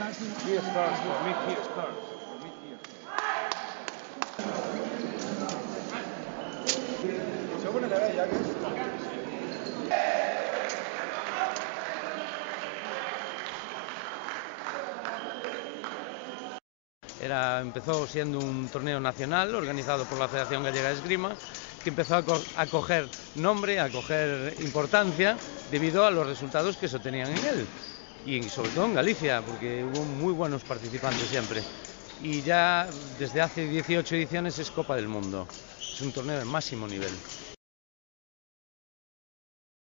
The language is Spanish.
Here starts for me, here starts. For me, here. Según la bella, Empezó siendo un torneo nacional organizado por la Federación Gallega de Esgrima, que empezó a coger nombre, a coger importancia debido a los resultados que se obtenían en él, y sobre todo en Galicia, porque hubo muy buenos participantes siempre. Y ya desde hace 18 ediciones es Copa del Mundo, es un torneo de máximo nivel.